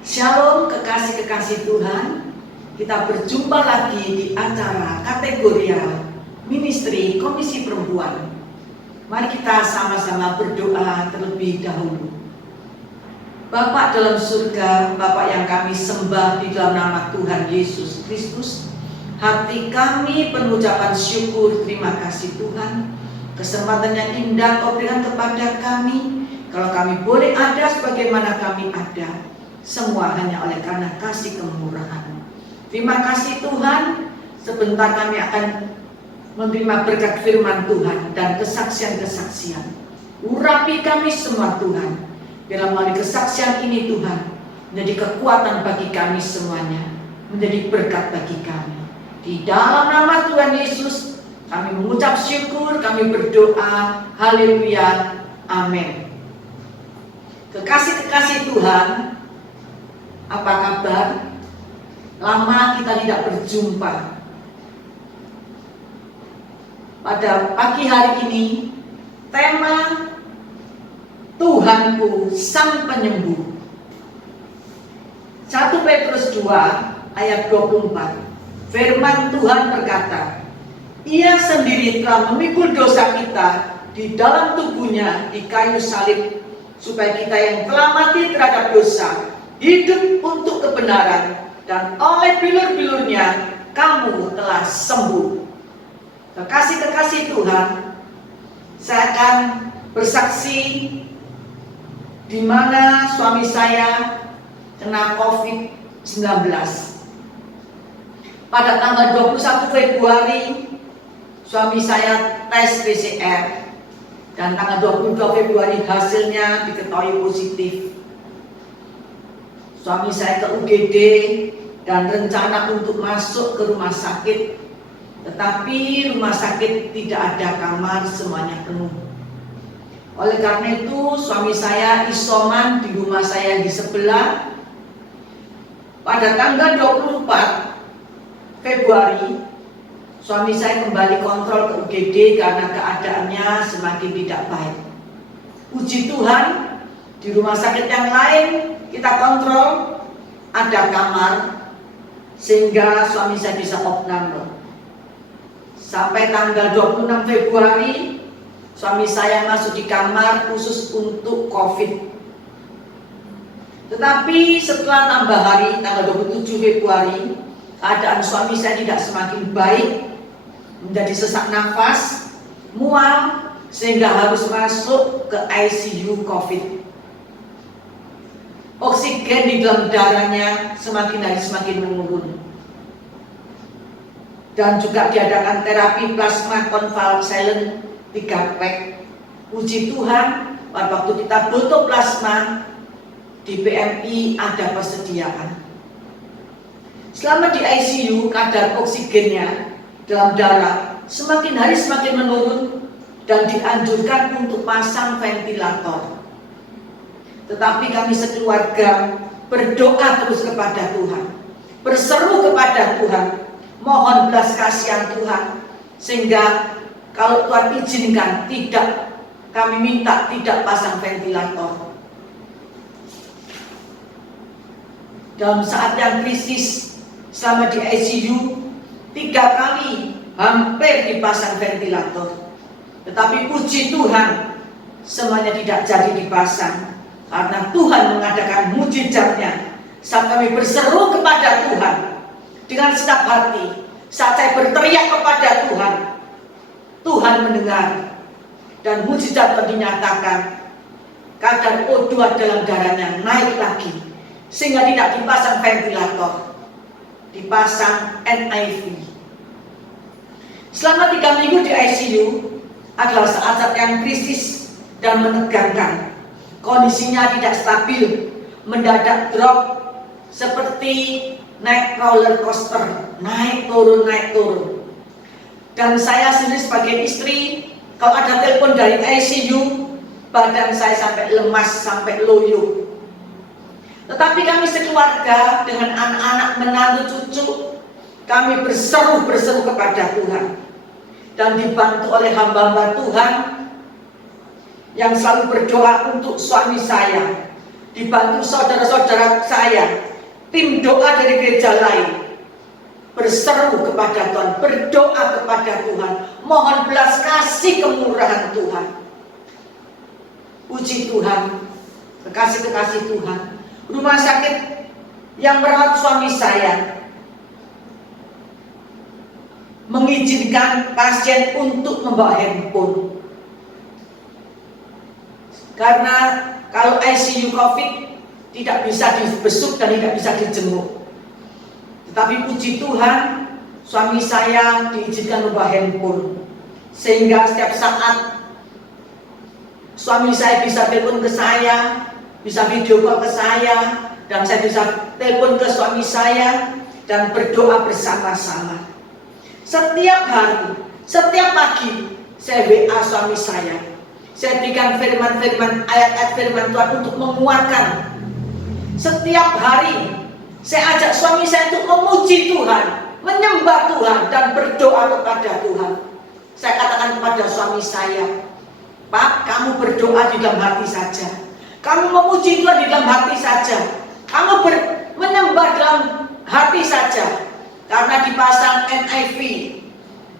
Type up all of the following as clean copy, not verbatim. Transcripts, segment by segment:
Shalom kekasih-kekasih Tuhan. Kita berjumpa lagi di acara kategorial Ministry Komisi Perempuan. Mari kita sama-sama berdoa terlebih dahulu. Bapa dalam surga, Bapa yang kami sembah di dalam nama Tuhan Yesus Kristus, hati kami penuh ucapan syukur, terima kasih Tuhan. Kesempatan yang indah Kau berikan kepada kami. Kalau kami boleh ada sebagaimana kami ada, semua hanya oleh karena kasih kemurahan. Terima kasih Tuhan. Sebentar kami akan menerima berkat firman Tuhan dan kesaksian-kesaksian. Urapi kami semua Tuhan. Biarlah melalui kesaksian ini Tuhan menjadi kekuatan bagi kami semuanya, menjadi berkat bagi kami. Di dalam nama Tuhan Yesus kami mengucap syukur, kami berdoa. Haleluya, amin. Kekasih-kekasih Tuhan, apa kabar? Lama kita tidak berjumpa. Pada pagi hari ini, tema Tuhanku Sang Penyembuh. 1 Petrus 2 ayat 24. Firman Tuhan berkata, Ia sendiri telah memikul dosa kita di dalam tubuhnya di kayu salib, supaya kita yang telah mati terhadap dosa hidup untuk kebenaran, dan oleh bilur-bilurnya kamu telah sembuh. Kekasih-kekasih Tuhan, saya akan bersaksi di mana suami saya kena COVID-19. Pada tanggal 21 Februari suami saya tes PCR, dan tanggal 22 Februari hasilnya diketahui positif. Suami saya ke UGD dan rencana untuk masuk ke rumah sakit, tetapi rumah sakit tidak ada kamar, semuanya penuh. Oleh karena itu suami saya isoman di rumah saya di sebelah. Pada tanggal 24 Februari suami saya kembali kontrol ke UGD karena keadaannya semakin tidak baik. Puji Tuhan, di rumah sakit yang lain kita kontrol, ada kamar, sehingga suami saya bisa opname. Sampai tanggal 26 Februari suami saya masuk di kamar khusus untuk COVID. Tetapi setelah tambah hari, tanggal 27 Februari, keadaan suami saya tidak semakin baik, menjadi sesak nafas, mual, sehingga harus masuk ke ICU COVID. Oksigen di dalam darahnya semakin hari semakin menurun. Dan juga diadakan terapi plasma konvalesen 3 pack. Puji Tuhan, pada waktu kita butuh plasma, di PMI ada persediaan. Selama di ICU, kadar oksigennya dalam darah semakin hari semakin menurun dan dianjurkan untuk pasang ventilator. Tetapi kami sekeluarga berdoa terus kepada Tuhan, berseru kepada Tuhan, mohon belas kasihan Tuhan, sehingga kalau Tuhan izinkan tidak, kami minta tidak pasang ventilator. Dalam saat yang krisis, selama di ICU 3 kali hampir dipasang ventilator, tetapi puji Tuhan semuanya tidak jadi dipasang karena Tuhan mengadakan mujizatnya. Saat kami berseru kepada Tuhan dengan segenap hati, saat saya berteriak kepada Tuhan, Tuhan mendengar dan mujizat dinyatakan. Kadar O2 dalam darahnya naik lagi, sehingga tidak dipasang ventilator, dipasang NIV. Selama 3 minggu di ICU adalah saat-saat yang krisis dan menegangkan. Kondisinya tidak stabil, mendadak drop seperti naik roller coaster, naik turun. Dan saya sendiri sebagai istri, kalau ada telepon dari ICU, badan saya sampai lemas, sampai loyo. Tetapi kami sekeluarga dengan anak-anak, menantu, cucu, kami berseru kepada Tuhan. Dan dibantu oleh hamba-hamba Tuhan yang selalu berdoa untuk suami saya. dibantu saudara-saudara saya, tim doa dari gereja lain, berseru kepada Tuhan, berdoa kepada Tuhan, mohon belas kasih kemurahan Tuhan. Puji Tuhan, kekasih-kekasih Tuhan, rumah sakit yang merawat suami saya mengizinkan pasien untuk membawa handphone. Karena kalau ICU COVID tidak bisa dibesuk dan tidak bisa dijenguk. Tetapi puji Tuhan, suami saya diizinkan membawa handphone. Sehingga setiap saat suami saya bisa telepon ke saya, bisa video call ke saya, dan saya bisa telepon ke suami saya dan berdoa bersama-sama. Setiap hari, setiap pagi, saya WA suami saya. Saya berikan firman-firman, ayat-ayat firman Tuhan untuk menguatkan. Setiap hari, saya ajak suami saya untuk memuji Tuhan, menyembah Tuhan, dan berdoa kepada Tuhan. Saya katakan kepada suami saya, Pak, kamu berdoa di dalam hati saja. Kamu memuji Tuhan di dalam hati saja. Kamu menyembah dalam hati saja. Karena dipasang NIV,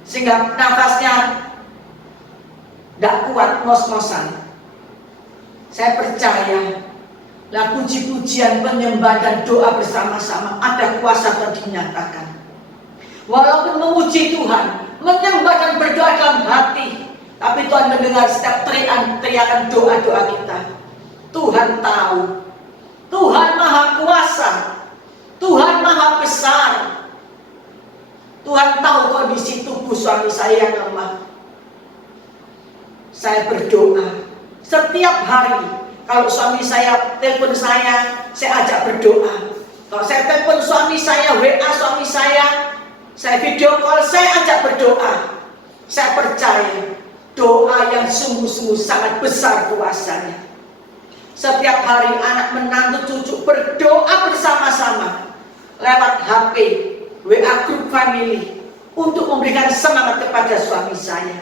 sehingga nafasnya tidak kuat, ngos-ngosan. Saya percaya, lah puji-pujian, penyembah dan doa bersama-sama ada kuasa Tuhan dinyatakan. Walaupun memuji Tuhan, menyembah dan berdoa dalam hati, tapi Tuhan mendengar setiap teriakan doa-doa kita. Tuhan tahu, Tuhan Maha Kuasa, Tuhan Maha Besar. Tuhan tahu kondisi tubuh suami saya yang lemah. Saya berdoa setiap hari. Kalau suami saya telepon saya ajak berdoa. Kalau saya telepon suami saya, WA suami saya video call, saya ajak berdoa. Saya percaya doa yang sungguh-sungguh sangat besar kuasanya. Setiap hari anak menantu cucu berdoa bersama-sama lewat HP, WA group family, untuk memberikan semangat kepada suami saya.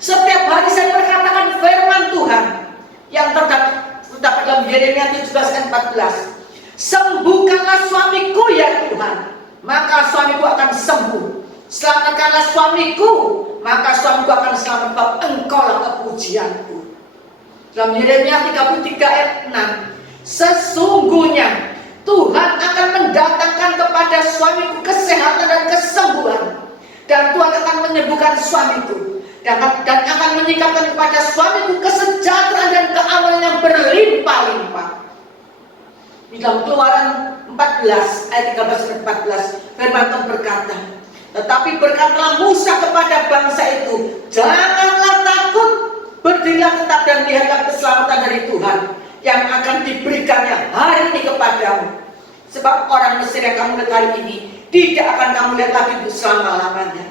Setiap hari saya berkatakan firman Tuhan yang terdapat dalam Yeremia 17:14. Sembuhkanlah suamiku ya Tuhan, maka suamiku akan sembuh. Selamatkanlah suamiku, maka suamiku akan selamat, sebab Engkaulah kepujianku. Dalam Yeremia 33 ayat 6, sesungguhnya Tuhan akan mendatangkan kepada suamiku kesehatan dan kesembuhan, dan Tuhan akan menyembuhkan suamiku, dan akan menyingkapkan kepada suamiku kesejahteraan dan keamanan yang berlimpah-limpah. Di dalam Keluaran 14 ayat 13-14, firman Tuhan berkata, tetapi berkatalah Musa kepada bangsa itu, janganlah takut, berdirilah tetap dan lihatlah keselamatan dari Tuhan yang akan diberikannya hari ini kepadamu. Sebab orang Mesir yang kamu lihat hari ini tidak akan kamu lihat lagi selama-lamanya.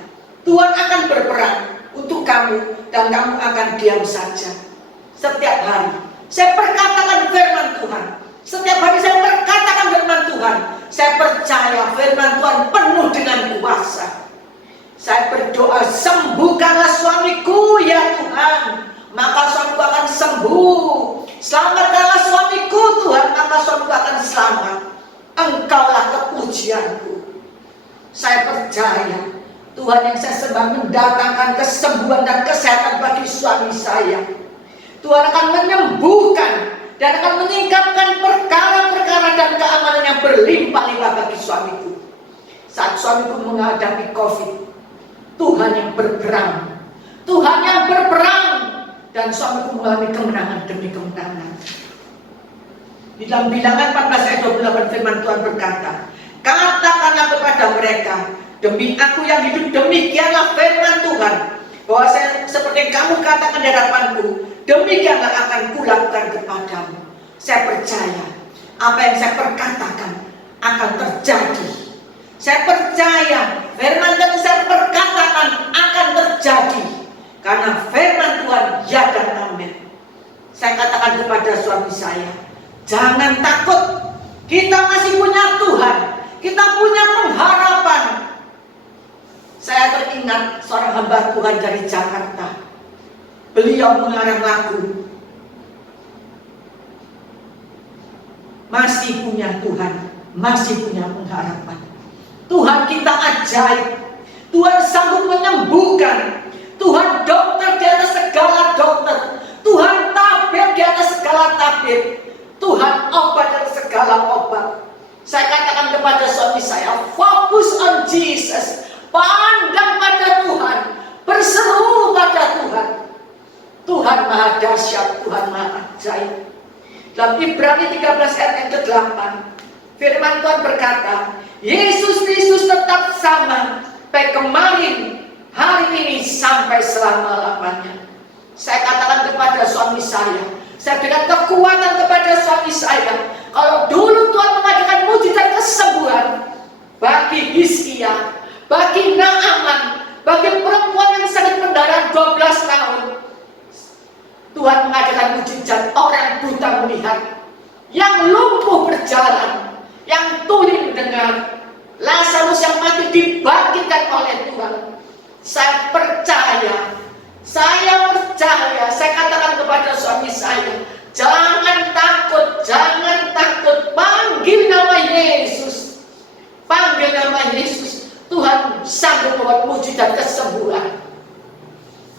Tuhan akan berperang untuk kamu dan kamu akan diam saja. Setiap hari saya perkatakan firman Tuhan. Setiap hari saya perkatakan firman Tuhan. Saya percaya firman Tuhan penuh dengan kuasa. Saya berdoa, sembuhkanlah suamiku ya Tuhan, maka suamiku akan sembuh. Selamatkanlah suamiku Tuhan, maka suamiku akan selamat. Engkaulah kepujianku. Saya percaya Tuhan yang saya sembah mendatangkan kesembuhan dan kesehatan bagi suami saya. Tuhan akan menyembuhkan dan akan menyingkapkan perkara-perkara dan keamanan yang berlimpah-limpah bagi suamiku. Saat suamiku menghadapi COVID, Tuhan yang berperang, Tuhan yang berperang, dan suamiku mengalami kemenangan demi kemenangan. Di dalam Bilangan 14 ayat 28 firman Tuhan berkata, katakanlah kepada mereka, demi aku yang hidup, demikianlah firman Tuhan, bahwa saya seperti kamu katakan di hadapanku, demikianlah akan kulakukan kepadamu. Saya percaya apa yang saya perkatakan akan terjadi. Saya percaya firman yang saya perkatakan akan terjadi, karena firman Tuhan ya dan amin. Saya katakan kepada suami saya, jangan takut, kita masih punya Tuhan, kita punya pengharapan. Saya teringat seorang hamba Tuhan dari Jakarta. Beliau mengarang lagu, masih punya Tuhan, masih punya pengharapan. Tuhan kita ajaib. Tuhan sanggup menyembuhkan. Tuhan dokter di atas segala dokter. Tuhan tabib di atas segala tabib. Tuhan obat di atas segala obat. Saya katakan kepada suami saya, fokus on Jesus. Pandang pada Tuhan. Berseru pada Tuhan. Tuhan maha dahsyat, Tuhan maha ajaib. Dalam Ibrani 13 ayat yang ke-8, firman Tuhan berkata, Yesus Kristus tetap sama, baik kemarin, hari ini, sampai selama-lamanya. Saya katakan kepada suami saya berikan kekuatan kepada suami saya. Kalau dulu Tuhan mengadakan mujizat kesembuhan bagi Hizkia, bagi Naaman, bagi perempuan yang sakit pendarahan 12 tahun, Tuhan mengadakan mujizat, orang buta melihat, yang lumpuh berjalan, yang tuli mendengar, Lazarus yang mati dibangkitkan oleh Tuhan. Saya percaya, saya katakan kepada suami saya, jangan takut, panggil nama Yesus, Tuhan sanggup membuat mujizat kesembuhan.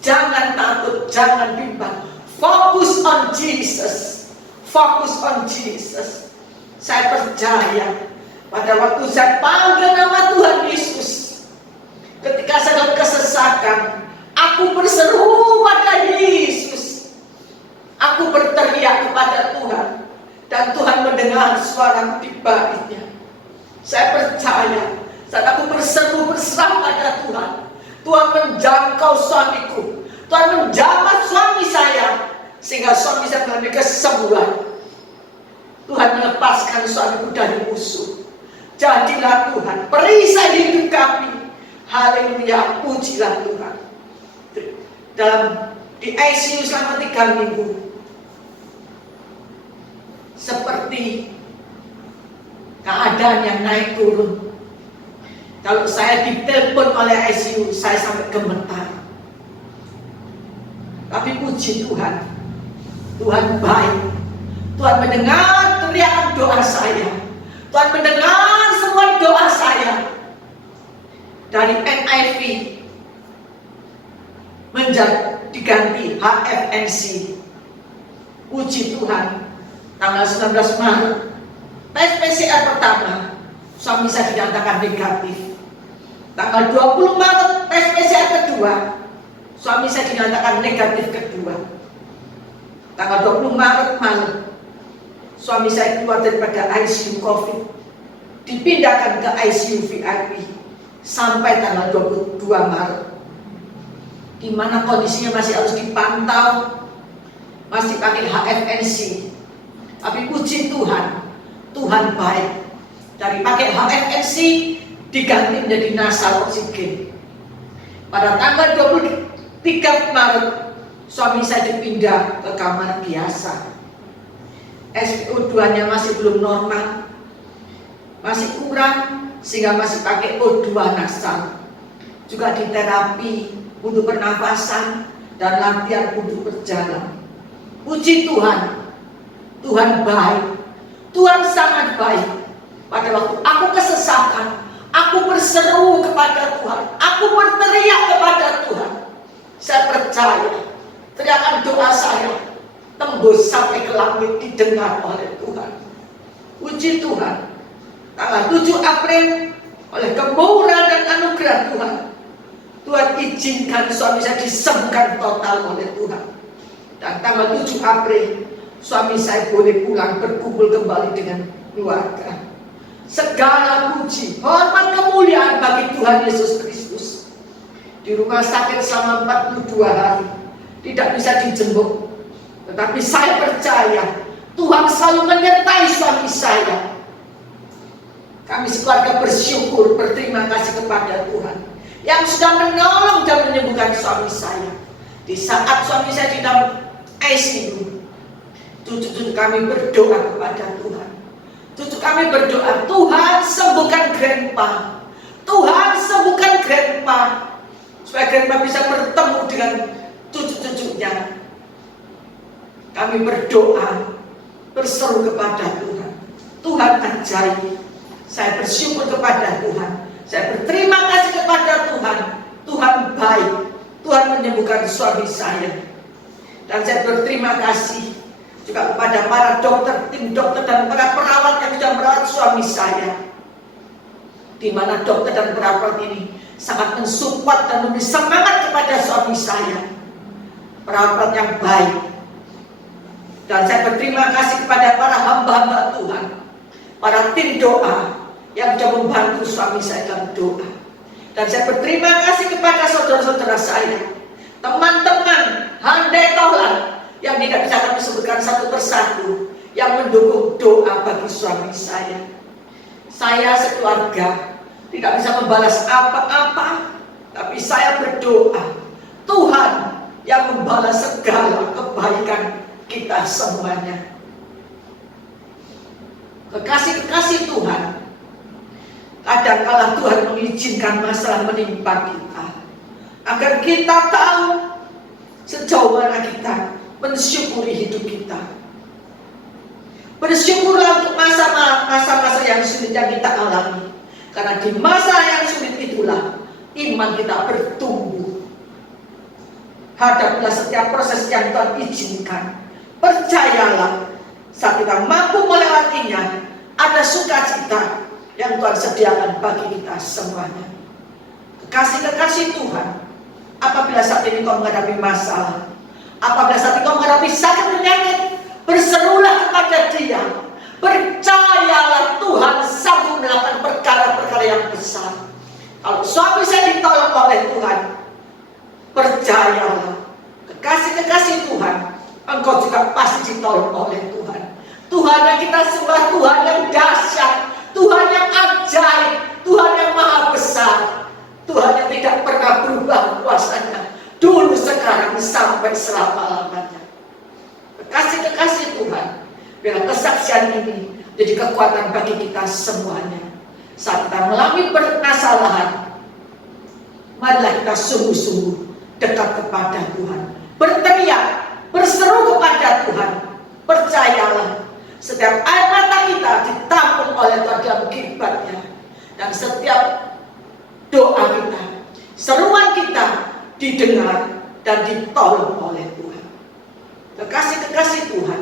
Jangan takut, jangan bimbang, fokus on Jesus, Saya percaya, pada waktu saya panggil nama Tuhan Yesus, ketika saya dalam kesesakan, aku berseru pada Yesus. Aku berteriak kepada Tuhan, dan Tuhan mendengar suara di baliknya. Saya percaya, saat aku berseru berserah pada Tuhan, Tuhan menjangkau suamiku, Tuhan menjamah suami saya, sehingga suami saya mengalami kesembuhan. Tuhan melepaskan suamiku dari musuh. Jadilah Tuhan perisai hidup kami. Haleluya, pujilah Tuhan. Di ICU selama 3 minggu, seperti keadaan yang naik turun. Kalau saya ditelepon oleh ICU, saya sampai gemetar. Tapi puji Tuhan, Tuhan baik. Tuhan mendengar teriakan doa saya. Tuhan mendengar semua doa saya. Dari NIV menjadi diganti HFNC. Puji Tuhan, tanggal 19 Maret, tes PCR pertama, suami saya dinyatakan negatif. Tanggal 20 Maret, tes PCR kedua, suami saya dinyatakan negatif kedua. Tanggal 20 Maret malam, suami saya keluar daripada ICU COVID, dipindahkan ke ICU VIP sampai tanggal 22 Maret, di mana kondisinya masih harus dipantau, masih pakai HFNC. Tapi puji Tuhan, Tuhan baik. Dari pakai HFNC diganti menjadi nasal oksigen. Pada tanggal 23 Maret, suami saya dipindah ke kamar biasa. SpO2-nya masih belum normal, masih kurang, sehingga masih pakai O2 nasal. Juga diterapi untuk pernafasan dan latihan untuk berjalan. Puji Tuhan, Tuhan baik, Tuhan sangat baik. Pada waktu aku kesesakan, aku berseru kepada Tuhan, aku berteriak kepada Tuhan. Saya percaya teriakan doa saya tembus sampai ke langit, didengar oleh Tuhan. Puji Tuhan, tanggal 7 April, oleh kemurahan dan anugerah Tuhan, Tuhan izinkan suami saya disembuhkan total oleh Tuhan. Dan tanggal 7 April, suami saya boleh pulang berkumpul kembali dengan keluarga. Segala puji, hormat, kemuliaan bagi Tuhan Yesus Kristus. Di rumah sakit selama 42 hari, tidak bisa dijenguk. Tetapi saya percaya Tuhan selalu menyertai suami saya. Kami sekeluarga bersyukur, berterima kasih kepada Tuhan yang sudah menolong dan menyembuhkan suami saya. Di saat suami saya di dalam ICU, cucu-cucu kami berdoa kepada Tuhan. Cucu kami berdoa, Tuhan sembuhkan Grandpa, Tuhan sembuhkan Grandpa, supaya Grandpa bisa bertemu dengan cucu-cucunya. Kami berdoa, berseru kepada Tuhan. Tuhan ajaib. Saya bersyukur kepada Tuhan. Saya berterima kasih kepada Tuhan. Tuhan baik. Tuhan menyembuhkan suami saya. Dan saya berterima kasih juga kepada para dokter, tim dokter dan para perawat yang sudah merawat suami saya. Di mana dokter dan perawat ini sangat mensupport dan memberi semangat kepada suami saya. Perawat yang baik. Dan saya berterima kasih kepada para hamba-hamba Tuhan, para tim doa yang sudah membantu suami saya dalam doa. Dan saya berterima kasih kepada saudara-saudara saya, teman-teman handai taulan yang tidak bisa kami sebutkan satu persatu, yang mendukung doa bagi suami saya. Saya sekeluarga tidak bisa membalas apa-apa, tapi saya berdoa Tuhan yang membalas segala kebaikan kita semuanya. Kekasih-kekasih Tuhan, kadang-kala Tuhan mengizinkan masalah menimpa kita agar kita tahu sejauh mana kita mensyukuri hidup kita. Bersyukurlah untuk masa-masa yang sulit yang kita alami, karena di masa yang sulit itulah iman kita bertumbuh. Hadapilah setiap proses yang Tuhan izinkan. Percayalah, saat kita mampu melewatinya, ada sukacita yang Tuhan sediakan bagi kita semuanya. Kekasih-kekasih Tuhan, apabila saat ini kau menghadapi masalah, apabila saat ini kau menghadapi sakit penyakit, berserulah kepada Dia. Percayalah Tuhan sanggup melakukan perkara-perkara yang besar. Kalau suami saya ditolong oleh Tuhan, percayalah, kekasih-kekasih Tuhan, engkau juga pasti ditolong oleh Tuhan. Tuhan yang kita sembah, Tuhan yang dahsyat, Tuhan yang ajaib, Tuhan yang maha besar, Tuhan yang tidak pernah berubah kuasanya, dulu, sekarang, sampai selama-lamanya. Kekasih-kekasih Tuhan, biar kesaksian ini jadi kekuatan bagi kita semuanya. Saat kita mengalami permasalahan, marilah kita sungguh-sungguh dekat kepada Tuhan, berteriak, berseru kepada Tuhan. Percayalah, setiap air mata kita ditampung oleh Tuhan dalam kiblatnya, dan setiap doa kita, seruan kita didengar dan ditolong oleh Tuhan. Kekasih-kekasih Tuhan,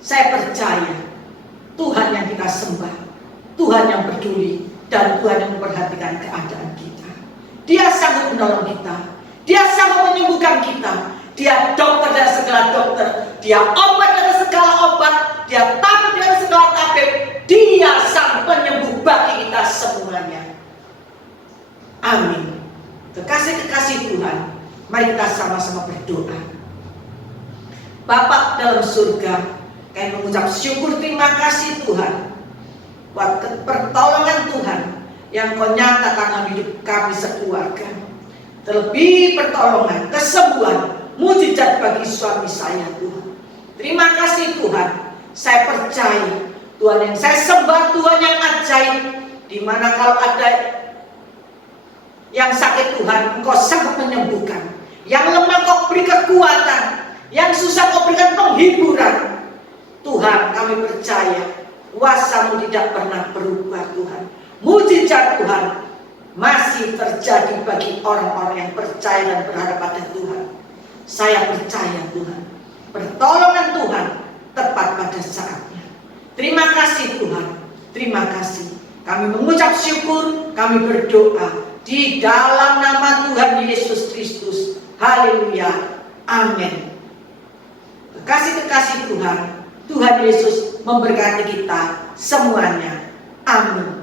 saya percaya Tuhan yang kita sembah, Tuhan yang peduli, dan Tuhan yang memperhatikan keadaan kita. Dia sanggup menolong kita, Dia sanggup menyembuhkan kita. Dia dokter dari segala dokter, Dia obat dari segala obat, Dia tabib dari segala tabib. Dia sang penyembuh bagi kita semuanya. Amin. Kekasih-kekasih Tuhan, mari kita sama-sama berdoa. Bapa dalam surga, kami mengucap syukur terima kasih Tuhan buat pertolongan Tuhan yang Kau nyatakan dalam hidup kami sekeluarga. Terlebih pertolongan, kesembuhan, mujizat bagi suami saya Tuhan. Terima kasih Tuhan. Saya percaya Tuhan yang saya sembah, Tuhan yang ajaib, dimana kalau ada yang sakit Tuhan, Engkau sanggup menyembuhkan. Yang lemah Kau beri kekuatan, yang susah Kau berikan penghiburan. Tuhan, kami percaya kuasa-Mu tidak pernah berubah Tuhan. Mujizat Tuhan masih terjadi bagi orang-orang yang percaya dan berharap pada Tuhan. Saya percaya Tuhan, pertolongan Tuhan tepat pada saatnya. Terima kasih Tuhan, terima kasih. Kami mengucap syukur, kami berdoa di dalam nama Tuhan Yesus Kristus. Haleluya, amin. Kekasih-kekasih Tuhan, Tuhan Yesus memberkati kita semuanya. Amin.